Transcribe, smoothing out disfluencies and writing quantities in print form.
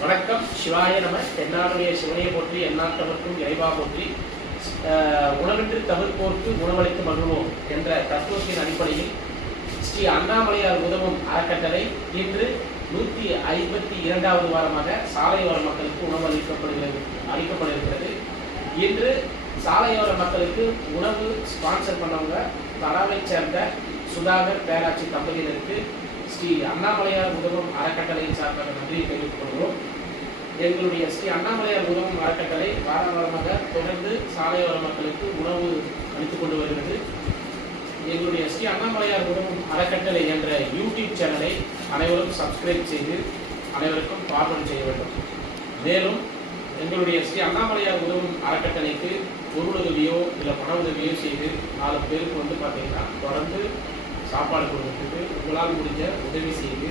வணக்கம். சிவாய நம. தென்னாடுடைய சிவனையை போற்றி, எந்நாட்டவர்க்கும் இறைவா போற்றி. உணவின்றி தவிர்ப்போர்க்கு உணவளித்து மகிழ்வோம் என்ற தத்துவத்தின் அடிப்படையில் ஸ்ரீ அண்ணாமலையார் உதவும் அறக்கட்டளை இன்று 152வது வாரமாக சாலையோர மக்களுக்கு உணவு அளிக்கப்பட இருக்கிறது. இன்று சாலையோர மக்களுக்கு உணவு ஸ்பான்சர் பண்ணவங்க தராவை சேர்ந்த சுதாகர் பேராட்சி தம்பதியினருக்கு ஸ்ரீ அண்ணாமலையார் உதவும் அறக்கட்டளையின் சார்பாக நன்றியை தெரிவித்துக் கொள்கிறோம். எங்களுடைய ஸ்ரீ அண்ணாமலையார் உதவும் அறக்கட்டளை வாரமாக தொடர்ந்து சாலையோர மக்களுக்கு உணவு அளித்துக் கொண்டு வருகிறது. எங்களுடைய ஸ்ரீ அண்ணாமலையார் உதவும் அறக்கட்டளை என்ற யூடியூப் சேனலை அனைவரும் சப்ஸ்கிரைப் செய்து அனைவருக்கும் ஃபார்வர்ட் செய்ய வேண்டும். மேலும் எங்களுடைய ஸ்ரீ அண்ணாமலையார் உதவும் அறக்கட்டளைக்கு பொருளுதவியோ இல்லை பண உதவியோ செய்து 4 பேருக்கு பார்த்தீங்கன்னா தொடர்ந்து சாப்பாடு கொடுத்துட்டு உங்களால் முடிஞ்ச உதவி செய்து